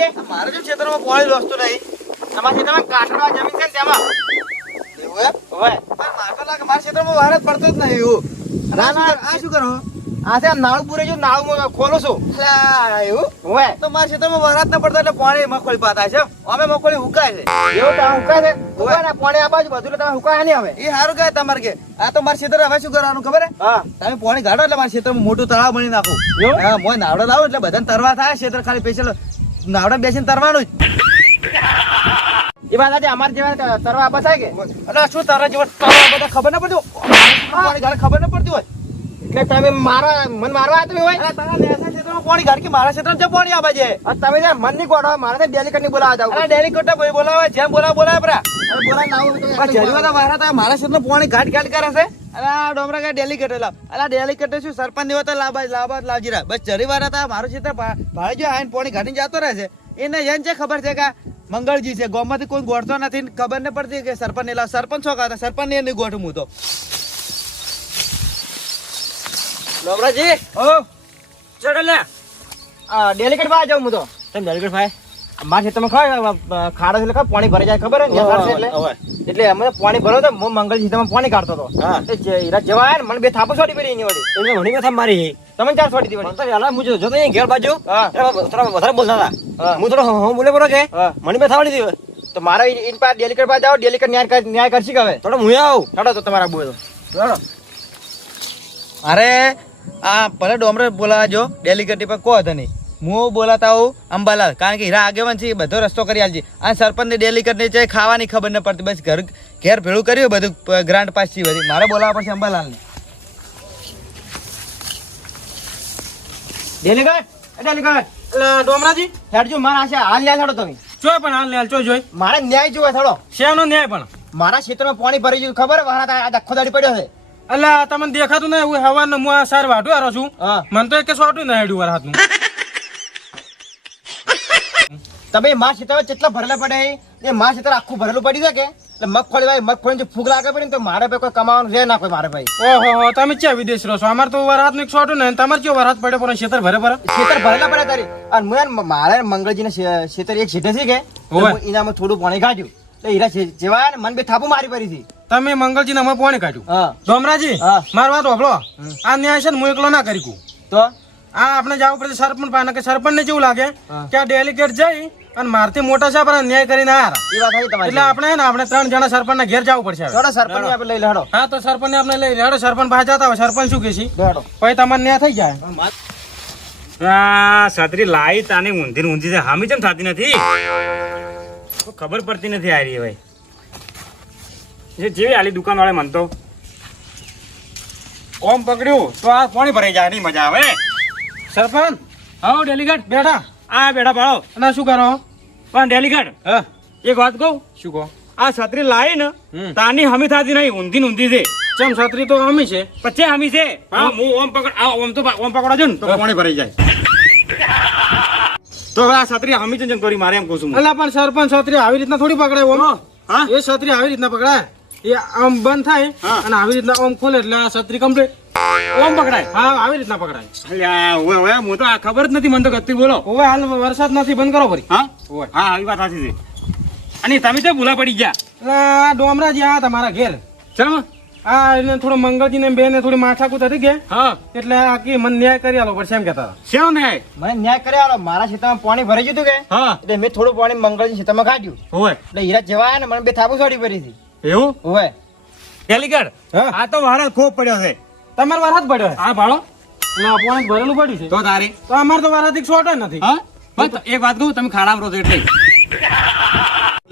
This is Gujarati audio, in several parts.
આવજે. મારે જો ક્ષેત્રમાં પાણી લોસતું નહીં. તમારા ખેતરમાં કાંઠામાં જમીન છે ને તેમાં. એવું એમ? ઓવે. પણ મારે તો લાગે મારા ક્ષેત્રમાં વાર જ પડતો જ નહીં એવું. ના, ના. આ શું કરો? આ છે નાળું પૂરે જો નાળું ખોલું છું. અલા, એવું? ઓવે. તો મારા ક્ષેત્રમાં વાર જ ન પડતો એટલે પાણી મગફળી પાતા છે. અમે મગફળી હુકાય છે. એવું તો હુકાય છે. ઓવે ને પાણી આ બાજુ બધું એટલે તમે હુકાય નહીં હવે. એ સારું કહે તમારે કે આ તો મારા ક્ષેત્ર હવે શું કરવાનું ખબર હે? હા. તમે પાણી કાઢો એટલે મારા ક્ષેત્રમાં મોટું તળાવ બની નાખું. એવું? હા, મોય નાવડો લાવો એટલે બધાને તરવા થાય. ક્ષેત્ર ખાલી સ્પેશિયલ નાવડા બેસીને તરવાનું જ. એ વાત આજે અમારે જેવા તરવા આપા થાય કે અલા, શું તારા જેવા તરવા બધા ખબર ન પડતી હોય? પાણી ગાળે ખબર ન પડતી હોય? એટલે તમે મન મારવા તમે હોય. અલા, તારા નેસા ક્ષેત્રમાં પાણી ગાળ કે મારા ક્ષેત્રમાં જે પાણી આવે છે. અને તમે જે મન ની ગોઠવા મારે તો ડેલિકેટ ની બોલાવા જાવ. અલા, ડેલિકેટ બોલાવે જેમ બોલાવે પરા. બોલાવા ના આવું તો પણ જરૂર વાળા તા મારા ક્ષેત્રમાં પાણી ઘાટ કરે છે. અલા, ડોમરા કે ડેલિકેટ લાવ. અલા, ડેલિકેટ શું સરપંચ ની વાત લાવજી રા. બસ જરી વાળા તા મારું ક્ષેત્ર ભાડે જો આઈને પાણી ઘાટીને જતો રહે છે. એને જેન છે ખબર છે કે મંગળજી છે ગામમાંથી કોઈ ગોઠતો નથી ને ખબર ન પડતી કે સરપંચ ને લાવ. સરપંચ છો કાતા સરપંચ ને નહીં ગોઠું હું તો. ડોમરાજી ઓ ચડે લે આ ડેલિકેટ માં જાવ હું તો. તમે ડેલિકેટ ભાઈ મારા ખેતરમાં ખાડો છે એટલે પાણી ભરાઈ જાય ખબર હે ને? એટલે અમે પાણી ભરો તો હું મંગળજી તમે પાણી કાઢતો હતો. જવા ને મને બે થાપો છોડી પડી એની વળી. એટલે ઘણી વખત મારી તમે ચાર છોડી દીધી વળી. જો તો ઘેર બાજુ વધારે બોલતા હતા. હું થોડો હું બોલે બરો કે મને બે થાવડી દીધી. તો મારા ઇન પાસે ડેલિકેટ પાસે જાઓ ડેલિકેટ ન્યાય કરશી કે હવે થોડો હું આવું ચાલો તો તમારા બોલો ચાલો. અરે આ ભલે ડોમરે બોલાવજો ડેલિકેટ પર કહો હતો નહીં. હું બોલાતા હું અંબાલાલ કારણ કે હીરા આગેવાન છે એ બધો રસ્તો કરી આલજી. આ સરપંચ ને ડેલિકેટ ને છે ખાવાની ખબર ન પડતી. બસ ઘેર ભેળું કર્યું બધું ગ્રાન્ટ પાસ થી બધી મારે બોલાવવા પડશે અંબાલાલ ને. ડેલિકેટ એટલે ડોમરાજી હેડજો મારા આશા હાલ લ્યા થોડો તમે જોય પણ હાલ લે જોઈ જોઈ મારે ન્યાય જોવે થોડો. શેનો ન્યાય પણ મારા ક્ષેત્રમાં પાણી ભરી ગયું ખબર વાળા આજ આખો દાડી પડ્યો છે. એટલે તમને દેખાતું નહીં હું હવારનો હું આ સાર વાઢું આરો છું હા. મને તો એક સોટું નહીં હેડ્યું વાર હાથનું તમે મારા ક્ષેત્રમાં કેટલા ભરેલા પડે એ મારા ક્ષેત્ર આખું ભરેલું પડી શકે એટલે મગફળી ભાઈ મગફળી ફૂગ લાગે પડે ને તો મારે ભાઈ કોઈ કમાવાનું રહે ના કોઈ મારે ભાઈ. ઓહો તમે ક્યાં વિદેશ રહો છો અમારે તો વાર હાથનું એક સોટું નહીં તમારે કેવો વાર હાથ પડે પણ ક્ષેત્ર ભરે ભરે ક્ષેત્ર ભરેલા પડે તારી અને હું મારે મંગળજીને ક્ષેત્ર એક ક્ષેત્ર છે કે હોવે. એનામાં થોડું પાણી કાઢ્યું એટલે હીરા જેવા ને મન બે થાપું મારી પડી હતી. તમે મંગળજીને અમે પાણી કાઢ્યું હા ડોમરાજી હા. મારી વાત હોભળો આ ન્યાય છે ને હું એકલો ના કરી કું તો આ આપણે જવું પડે સરપંચ પાસે કે સરપંચ ને કેવું લાગે હા. કે આ ડેલિકેટ જઈ અને મારથી મોટા સાહેબ ન્યાય કરીને આયા એ વાત સાચી તમારી. એટલે આપણે 3 જણા સરપંચ ના ઘેર જવું પડશે હવે. થોડા સરપંચ આપણે લઈ લેડો હા તો સરપંચ ને આપણે લઈ લેડો સરપંચ પાસે જતા હોય સરપંચ શું કે છે લેડો પછી તમારે ન્યાય થઈ જાય આ છત્રી લાઈ તાની ઊંધી ને ઊંધી છે હામી કેમ થતી નથી તો ખબર પડતી નથી આ રહી ભાઈ જેવી આલી દુકાન વાળે મન તો ઓમ પકડ્યું તો આ પાણી ભરાઈ જાય નહીં મજા આવે સરપંચ આવો ડેલિગેટ બેઠા આ બેઠા પાડો અને શું કરો પણ ડેલિગેટ હા એક વાત કહું શું કહો આ છત્રી લાઈ ને હમ. તાની હામી થતી નહીં ઊંધી ને ઊંધી છે ચમ છત્રી તો અમી છે પછી હામી છે હા હું ઓમ પકડ આ ઓમ તો ઓમ પકડો છો ને તો પાણી ભરાઈ જાય તો હવે આ છત્રી હામી છે ને મારે એમ કહું છું હું. અલા પણ સરપંચ છત્રી આવી રીતના થોડી પકડાય ઓમ હા એ છત્રી આવી રીતના પકડાય એ આમ બંધ થાય હા. અને આવી રીતના ઓમ ખોલે એટલે આ છત્રી કમ્પ્લીટ ઓમ પકડાય હા આવી રીતના પકડાય અલ્યા ઓવે ઓવે હું તો આ ખબર જ નથી મને તો ગતિ બોલો હવે હાલ વરસાદ નથી બંધ કરો ફરી હા ઓવે. હા આવી વાત સાચી છે અને તમે તો ભૂલા પડી ગયા એટલે આ ડોમરાજી આ તમારા ઘેર ચલો આ એને થોડો મંગળજી ને બે ને થોડી માથાકૂટ હતી કે હા એટલે આ કે મને ન્યાય કરી આલો પડશે એમ કહેતા હતા. શું ને મને ન્યાય કર્યા આલો. મારા ક્ષેત્રમાં પાણી ભરાઈ ગયું હતું કે હા એટલે મેં થોડું પાણી મંગળજી ક્ષેત્રમાં કાઢ્યું હોય એટલે હીરા જેવા ને મને બે થાપું છોડી પડી હતી. એવું હોવે ડેલિગેટ હા આ તો વારા ખૂબ પડ્યો છે તમારે વાર હાથ પડ્યો હા ભાડો ના પાણી ભરેલું પડ્યું છે તો તારી તો અમારે તો વારાથી શોર્ટ જ નથી હા બસ એક વાત કહું તમે ખાડામાં રહો છો એટલે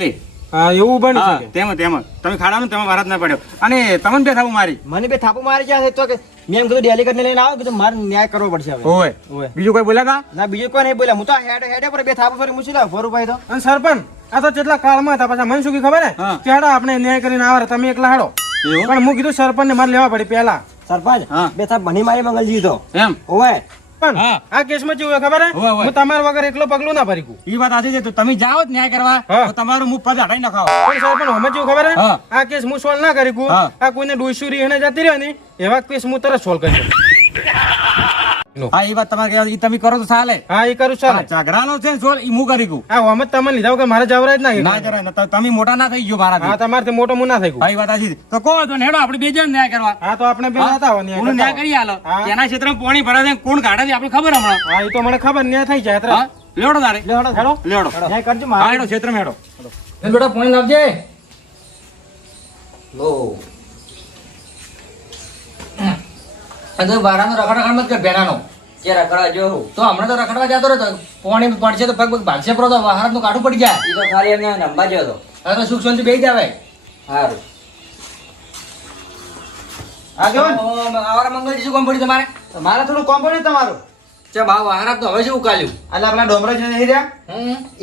લે હા એવું બની હા શકે તેમ તેમ તમે ખાડામાં તમે વારા જ ના પડ્યો અને તમને બે થાવું મારી મને બે થાપું મારી ગયા છે તો કે મેં એમ કીધું ડેલિકેટ ને લઈને આવો કીધું મારે ન્યાય કરવો પડશે હવે. હોય હોવે. બીજું કોઈ બોલ્યા તા ના બીજું કોઈ નહીં બોલ્યા. હું તો હેડે પર બે થાપું ફરી મૂકી લાવ ફોરુભાઈ તો અને સરપંચ આ તો કેટલા કાળમાં હતા પાછા મને શું કી ખબર હે હા. કે હેડો આપણે ન્યાય કરીને આવે તમે એકલા હેડો એવું પણ હું કીધું સરપંચ ને મારે લેવા પડી પેલા સરપંચ હા. બે થાપ ભણી મારી મંગલજી તો એમ હોવે પણ હા. આ કેસમાં કેવું હોય ખબર હે હોવે, હોવે. હું તમારા વગર એકલો પગલું ના ભરી કું એ વાત સાચી છે તો તમે જાઓ જ ન્યાય કરવા હા. તો તમારું મુખ પદ હટાઈ નખાવો પણ સરપંચ અમે કેવું ખબર હે હા. આ કેસ હું સોલ્વ ના કરી કું હા. આ કોઈને ડોસુરી એને જતી રહ્યો ને એવા કેસ હું તરત સોલ્વ કરી દઉં. હા એ વાત તમારે કહેવાની, ઈ તમે કરો તો ચાલે. હા એ કરું ચાલે. હા, ઝઘડાનો છે ને સોલ ઈ હું કરી કઉં. હા અમે તમને લીધા વગર મારે જવરાય જ ના ના જરાય ને તમે મોટા ના થઈ ગયો મારાથી. હા તમારથી મોટો હું ના થઈ ગયું. હા ઈ વાત સાચી છે. તો કહો તો નેડો આપણે બે જણ ન્યાય કરવા. હા તો આપણે બે હતા હો, ન્યાય કોનું કરતા ન્યાય કરી હાલો. હા. કેના ક્ષેત્રમાં પાણી ભરે છે કોણ કાઢે છે આપણે ખબર હમણાં. હા એ તો મને ખબર ન્યાય થઈ જાય હા લેવડો તારે હેડો હેડો લેવડો. ન્યાય કરજો હા મારે હેડો ક્ષેત્રમાં હેડો. બેટા પાણી લાવજે. લો અને વારાનો રખડા મત કર ભેણાનો જે રખડા જો તો હમણાં તો રખડવા જતો રહ્યો પાણી પડશે તો પગ ભાગશે પડો તો વાહન નું કાઢું પડી જાય ઈ તો ખાલી એમને નંબા ગયો હતો. હવે તો સુખ શાંતિ બેસી જાવે હારું. આગળ આવારા મંગળજી શું કામ પડ્યું તમારે મારે થોડું કોમ પડ્યું તમારું. ચમ આ વાહરાત તો હવે શું ઉકાલ્યું એટલે આપણા ડોમરાજ નહીં રહ્યા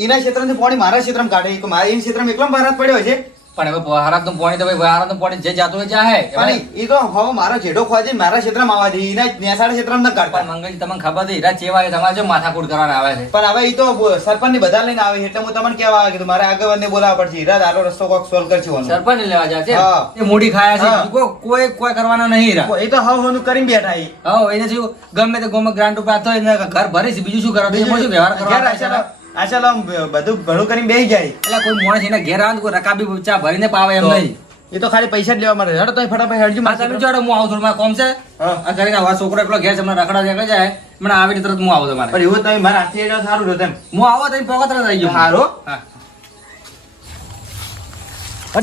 એના ક્ષેત્રથી પાણી મારા ક્ષેત્રમાં કાઢે કે મારા એના ક્ષેત્રમાં એકલો ભારત પડ્યો છે. પણ હવે વાહરાત નું પાણી તો ભાઈ વાહરાત નું પાણી જે જાતું હોય જાહે અને એ તો હવે મારો જેડો ખોજે મારા ક્ષેત્રમાં આવવા દે એના નેસાડા ક્ષેત્રમાં ન કાઢતા. પણ મંગળજી તમને ખબર છે હીરા ચેવા એ તમારે જો માથાકૂટ કરવાના આવે છે પણ હવે એ તો સરપંચ ની બધા લઈને આવે છે એટલે હું તમને કહેવા આવ્યો કીધું મારે આગળ બોલાવવા પડશે હીરા આરો રસ્તો કોક સોલ્વ કરશે વાનો. સરપંચ ને લેવા જાય છે હા. એ મૂડી ખાયા છે હા. બીજું કોઈ કરવાના નહીં હીરા એ તો હવે હું કરીને બેઠા એ. હા એને શું ગમે તે ગોમાં ગ્રાન્ટ ઉપર આતો એને ઘર ભરીશ બીજું શું કરો એમાં શું વ્યવહાર ઘેર કરવા આશાલો આમ બધું ભલું કરીને બેસી જાય. એટલે કોઈ માણસ એના ઘેર આવે ને કોઈ રકાબી ચા ભરીને પાવે એમ નહીં એ તો ખાલી પૈસા જ લેવા માટે હેડો તો ફટાફટ હેડજો આ તમે જોડે હું આવું થોડું મારે કોમ છે હા. આ કરીને આવા છોકરો એકલો ઘેર છે મને રખડા દેખાય જાય મને આવી તરત હું આવું તમારે પણ એવું તમે મારા હાથથી હેડો સારું રહ્યું તેમ. હું આવો તો પોકત રહી ગયો સારું. હા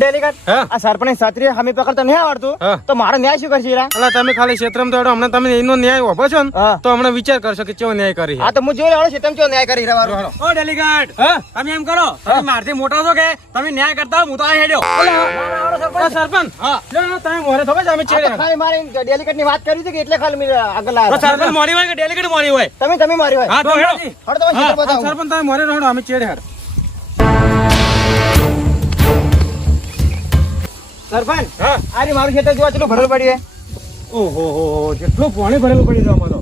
ડેલિકેટ હા. આ સરપંચ છત્રી હમી પકડતા નહીં આવડતું હા. તો મારો ન્યાય શું કરશે હીરા? એટલે તમે ખાલી ક્ષેત્રમાં તો હમણાં તમે એનો ન્યાય ઉભો છો ને હા. તો હમણાં વિચાર કરશો કે કેવો ન્યાય કરી છે. હા તો હું જોઈ લેવાનો છે તમે ચો ન્યાય કરી હીરા વાળો. ઓ ડેલિગેટ હા? તમે એમ કરો તમે મારથી મોટા છો કે તમે ન્યાય કરતા હું તો આ હેડ્યો. આ સરપંચ હા. લે, તમે મોરે થો ભાઈ, અમે આ તો ચેડ્યા. ખાલી મારી ડેલિકેટ ની વાત કરી હતી કે એટલે ખાલી મેં આગળ તો લાવ્યા. સરપંચ મોરી હોય કે ડેલિગેટ મોરી હોય? તમે મારી હોય હા તો હેડો. હળ તો હા, બતાવો સરપંચ તમે મોરે રહો, અમે ચેડ્યા. સરપંચ હા. આરી મારું ખેતર જોવા ચેટલું ભરેલું પડ્યું છે. ઓહો જેટલું પાણી ભરેલું પડી જાય અમારો.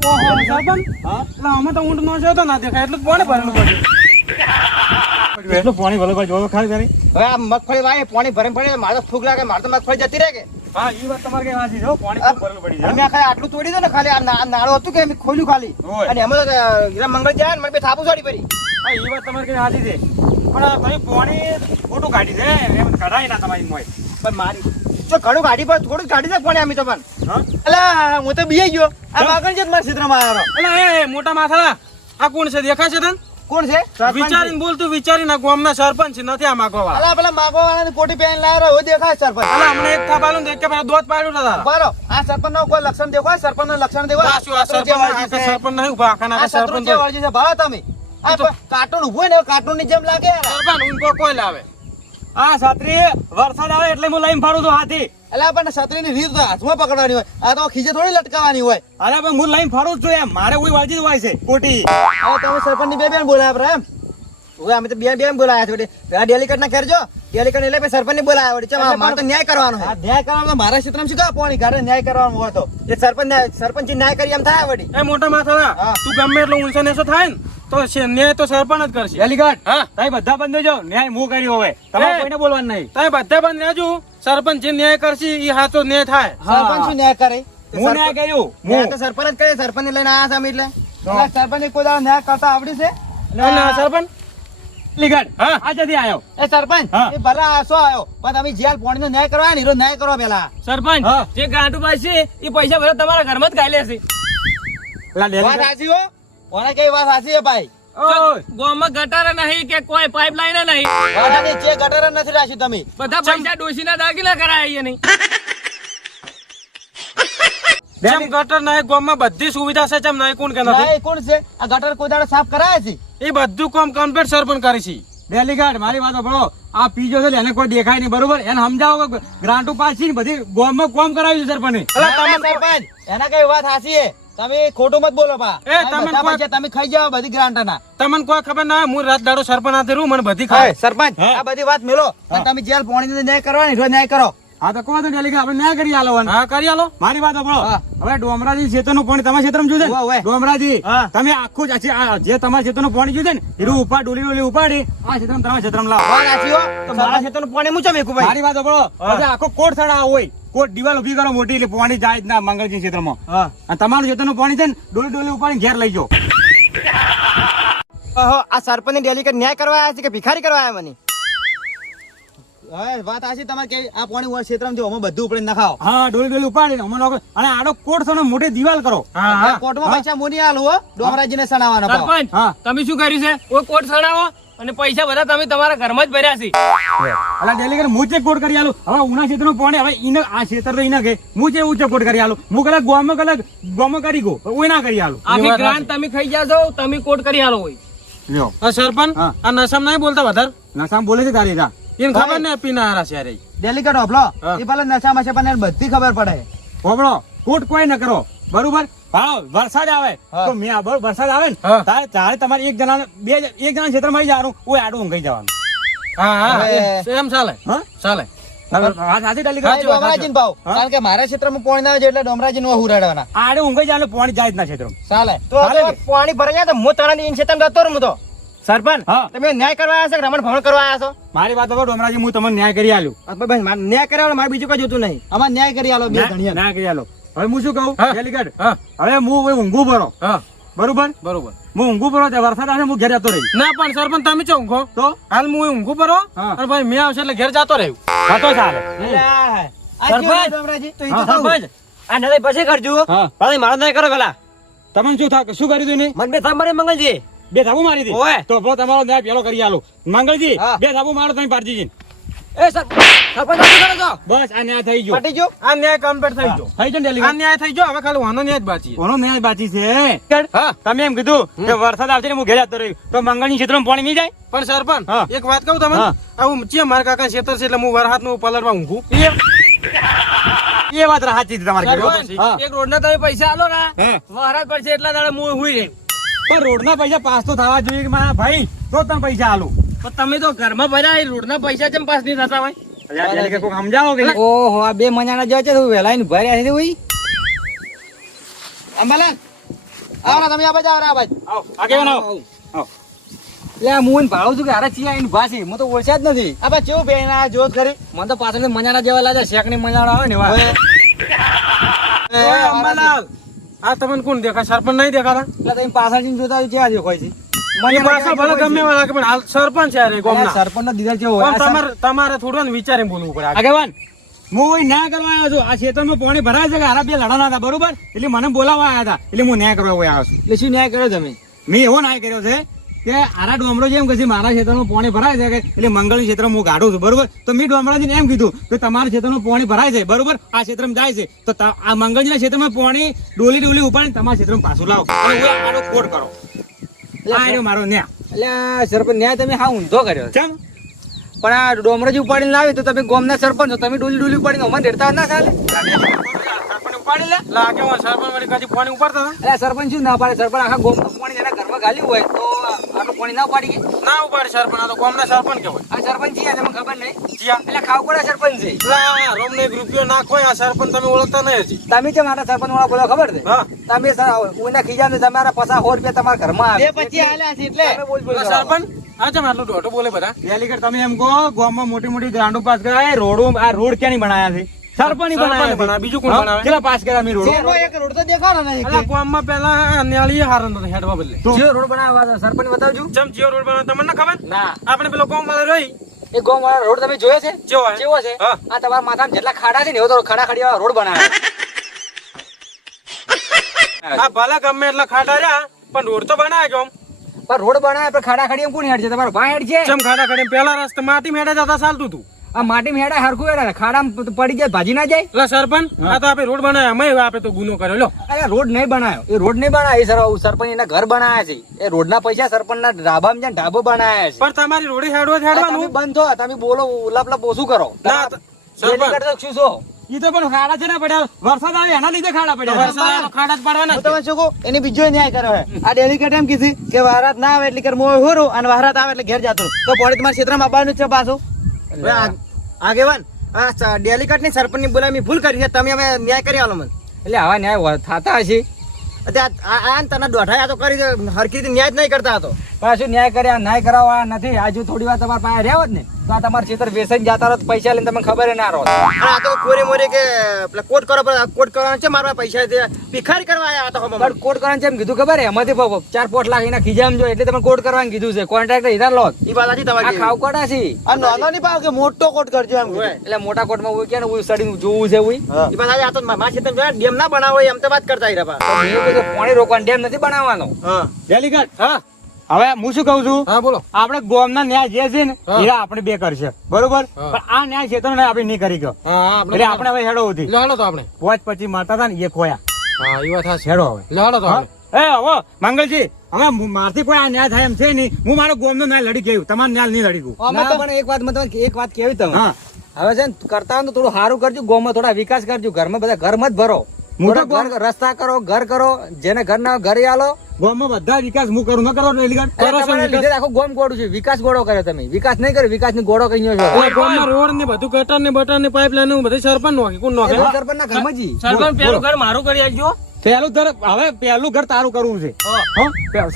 સરપંચ એટલે અમે તો ઊંટ નો છો તો ના દેખાય એટલું જ પાણી ભરેલું પડ્યું. એટલું પાણી ભરેલું પડ્યું જોવો ખાલી કરી. હવે આ મગફળી વાય પાણી ભરે પડે મારે તો ફૂગ લાગે મારે તો મગફળી જતી રહે કે હા એ વાત તમારે કઈ વાંચી જો પાણી ખૂબ ભરેલું પડી જાય. અમે ખાલી આટલું તોડી દો ને ખાલી આ નાળું હતું કે અમે ખોલ્યું ખાલી હોય. અને એમાં તો હીરા મંગળ જાય ને મને બે થાપુ છોડી પડી. હા એ વાત તમારે કઈ વાંચી છે પણ તમે પાણી ખોટું કાઢી છે એમ કઢાય ના તમારી મોય. પણ મારી જો ઘણું ગાડી પર થોડું કાઢી દે પાણી અમે તો પણ હા? અલા હું તો બીઈ ગયો આ માગણ છે મારા ક્ષેત્રમાં આવ્યો. એટલે એ મોટા માથા આ કોણ છે દેખાય છે તને? કોણ છે વિચારીને બોલતું વિચારીને ગામના સરપંચ છે નથી આ માગવા વાળા. અલા પેલા માગવા વાળાની કોટી પહેરીને લાવ્યો રહ્યો, એવું દેખાય સરપંચ. અલા હમણાં એક થાપ આલું ને તો એક કે પેલા દોત પાડ્યું હતા તારા. બરો આ સરપંચ નો કોઈ લક્ષણ દેખાય સરપંચ નું લક્ષણ દેખાય આ શું આ સરપંચ નહીં ઉભા આખાના આ કે સરપંચ સરપંચ જે વળગી છે ભાવ તમે આ કાર્ટૂન ઉભું હોય ને કાર્ટૂન ની જેમ લાગે યાર. સરપંચ ઊંઘો કોઈ લાવે. આ છત્રી વરસાદ આવે એટલે હું લઈને ફાડું છું હાથી. અલા પણ છત્રી ની રીત તો હાથમાં પકડવાની હોય આ તો ખીજે થોડી લટકાવવાની હોય. અરે પણ હું લઈને ફાડું જ છું એમ મારે કોઈ વાંચી જ હોય છે કોટી. હવે તમે સરપંચ ની બે બોલાયા આપણે એમ હવે અમે તો બે બોલાયા છે પેલા ડેલિકેટ ના કરજો ડેલિકેટ એટલે પછી સરપંચ ને બોલાયા વળી ચમ મારે તો ન્યાય કરવાનો છે. આ ન્યાય કરવાનો તો મારા ક્ષેત્રમાં શું કામ પાણી કાઢે ન્યાય કરવાનો હોય તો. એ સરપંચ ન્યાય કરી એમ થાય વળી. એ મોટા માથા હા. તું ગમે એટલો ઊંચો નેસો થાય ને તો ન્યાય તો સરપંચ જ કરશે. ડેલિગેટ હા તમે બધા બંધ થઈ જાઓ ન્યાય હું કર્યો હવે તમારે એ. કોઈને બોલવાનું નહીં. તમે બધા બંધ રહેજો સરપંચ જે ન્યાય કરશે એ સાચો ન્યાય થાય. સરપંચ શું ન્યાય કરે હું ન્યાય કર્યું ન્યાય તો સરપંચ જ કરે સરપંચ ને લઈને આયા છે અમે એટલે સરપંચ કોઈ દાડો ન્યાય કરતા આવડી છે એટલે સરપંચ ડેલિગેટ હા. આ જતી આવ્યો. એ સરપંચ હા. એ ભલે આસો આવ્યો પણ તમે જેલ પાણી નો ન્યાય કરવા ને હીરો ન્યાય કરો પેલા. સરપંચ હા. જે ગાંઠું પાસે એ પૈસા ભરે તમારા ઘરમાં જ ખાઈ લેશે. પેલા વાત ડેલિગેટ સાચી હો ઓને કઈ વાત સાચી છે ભાઈ ઓય. ગામમાં ગટાર નહીં કે કોઈ પાઇપલાઇન નહીં વાત સાચી છે ગટર જ નથી રાખ્યું તમે બધા પૈસા ડોશીના દાખલા કરાય નહીં. જેમ ગટર નહીં ગામમાં બધી સુવિધા છે જેમ નહીં કોણ કે નથી ના, એ કોણ છે આ ગટર કોઈ દાડો સાફ કરાય છે એ બધું કામ કમ્પ્લીટ સરપંચ કરી છે. ડેલિગેટ મારી વાત સાંભળો આ પીજો છે ને એને કોઈ દેખાય નહીં બરોબર એને સમજાવો કે ગ્રાન્ટો પાછી ને બધી ગોમમાં કોમ કરાવ્યું છે સરપંચે. ના, સરપંચ એના કઈ વાત સાચી છે તમે ખોટું મત બોલો પા એ, તમે બધા કોઈ- પૈસા તમે ખાઈ જાઓ બધી ગ્રાન્ટ ના તમને કોઈ ખબર ના હોય, હું રાત દાડો સરપંચ હાથે રહું મને બધી ખાય. સરપંચ આ બધી વાત મેલો અને તમે જેલ પાણી નો ન્યાય કરવાની હીરો ન્યાય કરો હા તો કહો તો ડેલિગેટ આપણે ન્યાય કરી આલવાનું. હા કરી આલો. મારી વાત સાંભળો હા. હવે ડોમરાજી ક્ષેત્રનું પાણી તમારા ક્ષેત્રમાં જોયું ઉવ્વ, છે ઉવ્વ. ને? ડોમરાજી હા. તમે આખું જ આ જે તમારા ક્ષેત્રનું પાણી જોયું છે ને હીરું ઉપા ડોલી ઉપાડી આ ક્ષેત્રમાં તમારા ક્ષેત્રમાં લાવો. વાત સાચી હો તો મારા ખેતરનું પાણી મૂચો મેકું ભાઈ મારી વાત સાંભળો હવે આખો કોટ સડા હોય કોટ દિવાલ ઊભી કરો મોટી એટલે પાણી જાય જ ના મંગળજી ક્ષેત્રમાં. હા અને તમારું ક્ષેત્રનું પાણી છે ને ડોલી ડોલી ઉપાડીને ઘેર લઈ જાઓ. ઓહો, આ સરપંચ ડેલિકેટ ન્યાય કરવા આવ્યા છે કે ભિખારી કરવા આવ્યા મને? હવે વાત આશી તમારે કે આ પાણી ઓર ક્ષેત્રમાં જો અમે બધું ઉપડી નખાવો. હા ડોલી ડોલી ઉપાડીને અમે લોકો અને આડો કોટ છે ને મોટી દિવાલ કરો. આ કોર્ટમાં પૈસા મોની આલું હો ડોમરાજીને સણાવવાના પાવ. સરપંચ હા તમે શું કર્યું છે કોઈ કોટ સડાવો અને પૈસા બધા તમે તમારા ઘરમાં જ ભર્યા છે. અલા ડેલીગેટ હું ચેક કોટ કરી આલું. હવે ઉના ક્ષેત્રનું પાણી હવે ઈને આ ક્ષેત્ર તો ઈને કે હું છે ઊંચો કોટ કરી આલું. હું કલાક ગોમાં કરી ગો હું ના કરી આલું. આખી ગ્રાન્ટ તમે ખાઈ જાશો તમે કોટ કરી આલો હોય. લ્યો હા સરપંચ હા. આ નશામાં નહીં બોલતા વધારે નસામ બોલે છે તારી જા. એમ ખબર ને પીના હારા છે યાર. ડેલિકેટ હોભલો હા. એ ભલે નશામાં છે પણ એને બધી ખબર પડે. હોબળો કોટ કોઈ ન કરો બરોબર. હા વરસાદ આવે હા. તો મેં બરોબર વરસાદ આવે ને હા. તારે તમારે એક જણા ક્ષેત્ર માં જવાનું ઓય આડું ઊંઘી જવાનું. હા હા હવે- એમ ચાલે હા ચાલે. વાત સાચી ડેલીગેટ? હા, ડોમરાજીને ભાવ હા. કારણ કે મારા ક્ષેત્રમાં પાણી ના આવે એટલે ડોમરાજીને હુરાડવાના આડું ઊંઘી જવાનું પાણી જાય જ ના ક્ષેત્રમાં. ચાલે. તો હવે પાણી ભરાઈ જાય તો હું તણાની ઇન્સેતન જતો રહું હું તો. સરપંચ હા. તમે ન્યાય કરવા આવ્યા છો કે રમણ ભમણ કરવા આવ્યા છો? મારી વાત હવે ડોમરાજી હું તમને ન્યાય કરી આલ્યું. આ ભાઈ મારે ન્યાય કર્યા મારે બીજું કઈ જોતું નહીં. આમાં ન્યાય કરી આલો બે ઘણીએ. ન્યાય કરી આલો. હવે હું શું કહું હા. ડેલીગેટ? હા હવે હું હવે ઊંઘું ભરો હા બરોબર. બરોબર. હું ઊંઘું ભરો ત્યાં વરસાદ આવે હું ઘેર જતો રહી ના પણ સરપંચ તમે ચો ઊંઘો તો હાલ હું ઊંઘું પરો હા. અને ભાઈ મેં આવશે એટલે ઘેર જતો રહ્યું. વાતો ચાલે. આ સરપંચ. કેવું ડોમરાજી? તો ઈ તો હા, કહું. સરપંચ આ નદી પછી કરજો. હા. પાછી મારો નહીં કરો પેલા. તમને શું કર્યું તું ને? મને બે સાંભળે મંગલજી. બે ધાબુ મારી દી. ઓય. તો બહુ તમારો ન્યાય પેલો કરી આલો. મંગળજી હા. બે ધાબુ મારો તમે પારજીજી. એ સરપંચ સરપંચ શું કરો છો? બસ આ ન્યાય થઈ ગયો. પટી ગયો? આ ન્યાય કમ્પ્લીટ થઈ ગયો. થઈ ગયો ને આ ડેલીગેટ? ન્યાય થઈ ગયો હવે ખાલી વાનો ન્યાય જ બાકી છે. કોનો ન્યાય બાકી છે? હા તમે એમ કીધું કે વરસાદ આવશે ને હું ઘેર જતો રહ્યું તો મંગળની ક્ષેત્રમાં પાણી નહીં જાય? પણ સરપંચ હા. એક વાત કહું તમને હા. આવું ચિયા મારા કાકા ખેતર છે એટલે હું વરહાત નું પલરમાં ઊંઘું. એ વાત સાચી છે તમારી. સરપંચ, હા. એક રોડના તમે પૈસા આલો ને હા. વરહાત પડશે એટલા દાડા હું હુઈ રહી. પણ રોડના પૈસા પાસ તો થવા જોઈએ કે મારા ભાઈ તો તમે પૈસા આલો. પણ તમે તો ઘરમાં ભર્યા એ રોડના પૈસા કેમ પાસ નહીં થતા હોય? અલ્યા ડેલીગેટ કોક સમજાવો કે નહીં? ઓહો આ બે મજાના જો છે વેલા ને ભર્યા છે ઓય અંબાલાલ આવો તમે આ બાજુ આવો આ બાજુ આવો આગેવાન આવો. આવો. લે હું ભાળું છું કે હારા ચિયા એની ભાસી હું તો ઓળખ્યા જ નથી આ બા કેવું બેન આ જોત કરી મને તો પાછળ મજાના જેવા લાગે શેકની મજાના આવે ને એવા ઓય અંબાલાલ, આ તમને કોણ દેખાય? સરપંચ નહીં દેખાતા? એટલે તમે પાછળથી જોતા કેવા દેખાય છે એ પાછળ ભલે ગમે એવા લાગે પણ હાલ સરપંચ છે યાર એ ગામના. સરપંચ નો દીધા કેવો પણ તમારે થોડું ને વિચારીને બોલવું પડે. આગેવાન હું ઓય ન્યાય કરવા આવ્યો છું. આ ક્ષેત્રમાં પાણી ભરાય છે કે હારા બે લડાના હતા બરોબર એટલે મને બોલાવવા આવ્યા હતા એટલે હું ન્યાય કરવા ઓય આવ્યો છું. એટલે શું ન્યાય કર્યો તમે મેં એવો ન્યાય કર્યો છે કે આરા ડોમરો જેમ કે છે મારા ક્ષેત્રમાં પાણી ભરાય છે કે એટલે મંગળની ક્ષેત્રમાં હું ગાઢું છું બરોબર તો મેં ડોમરાજીને એમ કીધું કે તમારા ક્ષેત્રમાં પાણી ભરાય છે બરોબર આ ક્ષેત્રમાં જાય છે તો આ મંગળજીના ક્ષેત્રમાં પાણી ડોલી ડોલી ઉપાડીને તમારા ક્ષેત્રમાં પાછું લાવો અને ઓય આનો કોટ કરો. આ રહ્યો મારો ન્યાય. એટલે સરપંચ ન્યાય તમે હા ઊંધો કર્યો ચમ પણ આ ડોમરજી ઉપાડીને લાવી તો તમે ગામના સરપંચ છો તમે ડોલી ડોલી ઉપાડીને અમારે દેડતા ના ચાલે સરપંચ ઉપાડી લે. લાગે હોય સરપંચ વળી કાંઈ પાણી ઉપાડતા હતા? એટલે સરપંચ શું ના પાડે સરપંચ આખા ગામનું પાણી જેના ઘરમાં ગાલ્યું હોય તો આટલું પાણી ના પાડી ગઈ ના ઉપાડે સરપંચ, આ તો ગામના સરપંચ કહેવાય. આ સરપંચ છે તમને ખબર નહીં જીયા. એટલે ખાવ પડે સરપંચ છે એટલે આ રોમને એક રૂપિયો નાખો આ સરપંચ તમે ઓળખતા નહીં હજી. તમે છે મારા સરપંચ વાળા બોલો ખબર છે હા. તમે ઉના ખીજાને તમારા 50 રૂપિયા તમારા ઘરમાં આવે પછી આલ્યા છે એટલે તમે બોલ બોલ એટલે સરપંચ આ ચમ આટલું દોઢું બોલે બધા? ડેલીગેટ તમે એમ કહો ગામમાં મોટી મોટી ગ્રાઉન્ડો પાસ કરાય રોડો આ રોડ ક્યાંની બનાયા છે? સરપંચ સરપંચ બનાવે, બીજું કોણ બનાવે? કેટલા પાસ કર્યા મેં રોડો? જેનો એક રોડ તો દેખાડો ને અલા ગામમાં પહેલા ન્યાળીએ હારો નતો હેડવા બદલે. જે રોડ બનાવવા સરપંચ બતાવજો ચમ જીઓ રોડ બનાવે તમને ના ખબર? ના આપણે પેલો ગામ વાળો રહી એ ગામ વાળા રોડ તમે જોયો છે જેવો હે? કેવો છે હા. આ તમારા માથામાં જેટલા ખાડા છે ને એવો તો ખાડા ખાડી રોડ બનાવે આ ભલા ગમે એટલા ખાડા રહ્યા પણ રોડ તો બનાવે કેમ? પણ રોડ બનાવે પણ ખાડા ખાડી એમ કોણ હેડ છે તમારો ભાઈ હેડ છે ચમ ખાડા ખાડી પેલા રસ્તે માટી મેળે જતા ચાલતું તું. આ માટી હેડા હરખું હેડા ખાડામાં પડી જાય ભાજી ના જાય એટલે સરપંચ આ તો આપણે રોડ બનાવ્યા અમે આપણે તો ગુનો કર્યો લો. અરે રોડ નહીં બનાવ્યો એ રોડ નહીં બનાવ્યો એ સરપંચ એના ઘર બનાવ્યા છે એ રોડના પૈસા સરપંચના ઢાબામાં જાય ઢાબો બનાવ્યા છે પણ તમારી રોડી હેડવો જ તમે હેડવાનું. બંધ થો તમે બોલો ઉલાપલા ઓછું કરો ના, સરપંચ. સરપંચ શું છો ઈ તો પણ ખાડા છે ને પડ્યા વરસાદ આવે એના લીધે ખાડા પડ્યા. વરસાદ આવે તો ખાડા જ પાડવાના હું જ. તમે શું કહું એની બીજો ન્યાય કર્યો છે આ ડેલિકેટ એમ કીધી કે વહારાત ના આવે એટલે મોય હોરું અને વહારાત આવે એટલે ઘેર જતો રહું. તો પોણી તમારા ક્ષેત્રમાં આવવાનું જ છે પાછું હવે આગેવાન આ ડેલિકેટ ની સરપંચ ની બોલાવી ભૂલ કરી છે તમે હવે ન્યાય કરી આલો મને. એટલે આવા ન્યાય થતા હશે અત્યારે આ તને દોઢાયા તો કરી દે, હરખી રીતે ન્યાય જ નહીં કરતા હતો. પાછું ન્યાય કર્યા ન્યાય કરાવવા નથી. આજુ થોડી વાર તમારા પાસે રહ્યા હોત ને તો આ તમારા ખેતર વેચાઈને જતા રહો, પૈસા લઈને તમને ખબર ના રહો. અને આ તો કોરી મોરી કે પેલા કોટ કરો, કોટ કરવાના છે મારા પૈસા દે ભિખારી કરવા આયા આ તો હમણાં. પણ કોટ કરવાનું છે એમ કીધું ખબર એમાંથી 4-5 લાખ એના ખીજામ જો એટલે તમે કોટ કરવાનું કીધું છે. કોન્ટ્રાક્ટર હીરા લો ઈ વાત સાચી આ તમારી. ખાવ કોટા છે આ નાનો નહીં પાવ કે મોટો કોટ કરજો એમ કીધું. એટલે મોટા કોટમાં હું કે ને હું સડીને જોવું છે હું ઈ વાત સાચી. આ તો મારા ખેતર જોયા ડેમ ના બનાવો એમ તો વાત કરતા હીરા પા. પાણી રોકવાનું ડેમ નથી બનાવવાનો. હા ડેલીગેટ હવે હું શું કહું છું, હા બોલો. આપણે ગોમના ન્યાય જે છે ને હીરા આપણે 2 કરશે બરોબર, હા. પણ આ ન્યાય ક્ષેત્ર ને આપણે નહીં કરી ગયો હા એટલે આપણે હવે હેડો હતી લેહાડો તો આપણે. પોચ પછી મારતા હતા ને એ ખોયા. હા એ વાત સાચી. હેડો હવે લેહાડો તો હા? આપણે. એ હવે મંગલજી હવે મારથી કોઈ આ ન્યાય થાય એમ છે નહીં. હું મારો ગોમનો ન્યાય લડી ગયું, તમારો ન્યાય નહીં લડી ગયું. ના, પણ એક વાત એક વાત કેવી તમે હા હવે છે ને કરતા હોય તો થોડું સારું કરજો, ગામમાં થોડા વિકાસ કરજો, ઘરમાં બધા ઘર મત ભરો, હું તો થોડા ઘર રસ્તા કરો, ઘર કરો, જેને ઘર ના ઘરે આલો. ગોમમાં બધા વિકાસ હું કરું ન કરો ડેલીગેટ કરો છો તમારા લીધે આખું ગોમ ગોળું છે. વિકાસ ગોળો કર્યો તમે, વિકાસ નહીં કર્યો, વિકાસ ની ગોળો કઈ છો. એટલે ગામમાં રોડ ને બધું ગટર ને બટર ને પાઇપલાઇન ને બધું સરપંચ નોખી કોણ નોખે? સરપંચ ના ઘરમાં જ ઈ. સરપંચ પેલું ઘર મારું કરી આપજો. પહેલું ઘર તારું કરવું છે. હો?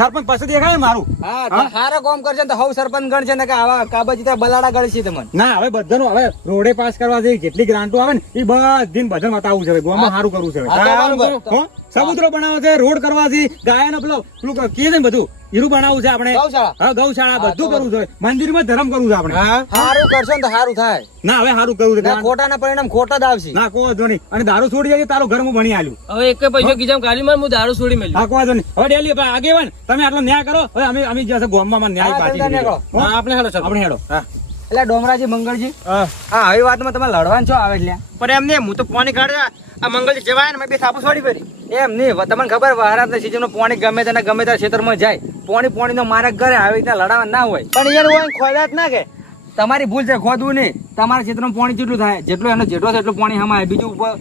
સરપંચ પછી દેખાય ને મારું. હા તો સારા કામ કરશે ને તો હવ સરપંચ ગણશે ને કે આવા કાબાજી બલાડા ગણશે તમને. ના હવે બધાનું હવે રોડે પાસ કરવા જઈ જેટલી ગ્રાન્ટો આવે ને એ બધી બધા બતાવવું છે હવે. ગોમાં સારું કરવું છે હવે. હા, તો બરાબર. હો? સમુદ્ર બનાવે છે, રોડ કરવા છે, ગાયનો પેલું કહે છે ને બધું હીરું બનાવવું છે આપણે. ગૌશાળા. હા ગૌશાળા બધું કરવું છે. મંદિરમાં ધર્મ કરવું છે આપણે. સારું કરશો ને તો સારું થાય. ના હવે સારું કરવું છે. ના, ખોટાના પરિણામ ખોટા જ આવશે. ના કોઈ વાંધો નહીં. અને દારૂ છોડી જાય તારું ઘર હું ભણી આલ્યું. હવે એક પૈસો કીધા ગાડી માં હું દારૂ છોડી મેલ્યું. હા કોઈ વાંધો નહીં. હવે ડેલી આગેવાન તમે આટલો ન્યાય કરો. હવે અમે જશે ગોમમાં ન્યાય હા, પાછી તમે દીધો. કરો. હો? હા આપણે હેડો સરપંચ. આપણે હેડો. હા એટલે ડોમરાજી મંગળજી હા આવી વાતમાં તમે લડવાનું છો આવે એટલે પણ એમ નહીં, હું તો પાણી કાઢ્યા આ મંગળજી જવાય ને મેં બે થાપુ છોડી ફરી. એમ નહીં તમને ખબર વહારાતના સિઝનમાં પાણી ગમે ત્યાં ક્ષેત્રમાં જાય પાણી નો મારક કરે આવી રીતના લડાવા ના હોય. પણ યાર હોય ખોદા જ ના કે તમારી ભૂલ છે ખોદવું નહીં. તમારા ક્ષેત્રમાં પાણી જેટલું થાય જેટલું એનો જેટલો છે એટલું પાણી હમાય, બીજું ઉપર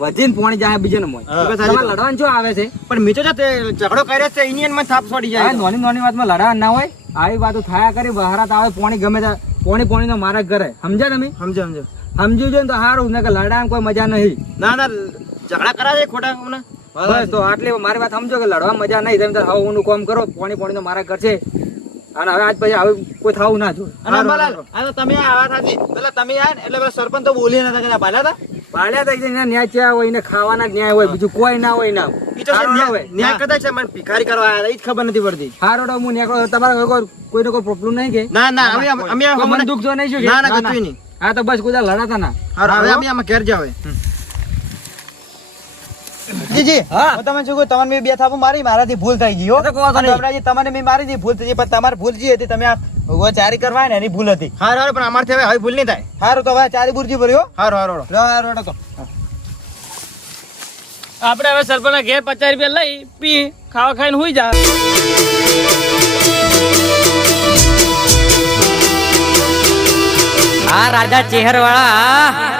વધીને પાણી જાય બીજે મોય. તમારે લડવાનું શું આવે છે? પણ મીઠો છે તે ઝઘડો કરે છે ઇન્ડિયન માં થાપ છોડી આ જાય. નાની નાની વાતમાં લડાવા ના હોય. આવી વાતો થયા કરી વહારાત આવે પાણી ગમે ત્યાં પાણી નો મારક કરે. સમજ્યા તમે? સમજો સમજો. સમજી જો ને તો સારું ને કે લડાવામાં કોઈ મજા નહીં. ના ના ઝઘડા કરાવે ખોટા હમણાં. બસ તો આટલી મારી વાત સમજો કે લડવા મજા નહીં. તમે તાર હવાનું કામ કરો, પાણી નો મારા કરશે અને હવે આજ પછી હવે કોઈ થવું ના જોઈએ. અને અંબાલાલ આ તો તમે આવા થાતી એટલે તમે આયા ને એટલે પેલા સરપંચ તો બોલી નતા કે ભાલ્યા હતા. પાડ્યા તો એને ન્યાય ચા હોય ને ખાવાના જ ન્યાય હોય, બીજું કોઈ ના હોય ના. ઈ તો સારું ના હોય. ન્યાય કરતા છે મને ભિખારી કરવા આયા હતા ઈ જ ખબર નથી પડતી. હારો તો હું નીકળો તમારે કોઈનો કોઈ પ્રોબ્લેમ નહીં કે ના ના હવે અમે કોઈ મન દુઃખ જો નહીં શું કે? ના ના કશું નહીં. હા તો બસ કોઈ લડાતા ના. હવે અમે આમાં ઘેર જાવ. જીજી હા હું તમે શું કહું તમને મેં બે થાપુ મારી મારાથી ભૂલ થઈ ગઈ હો. તો કહો તો નહીં. ડોમરાજી તમને મેં મારી ભૂલ થઈ ગઈ પણ તમારી ભૂલ જે હતી તમે આ ચારી કરવા ને એની ભૂલ હતી. હારું હારું પણ અમારથી હવે ભૂલ નહીં થાય. હારું તો હવે ચારી બુરજી ભર્યો. હારું હારું હારું તો આપણે હવે સરપંચ ના ઘેર 50 રૂપિયા લઈ પી ખાવા ખાઈને હુઈ જા. આ રાજા ચેહર વાળા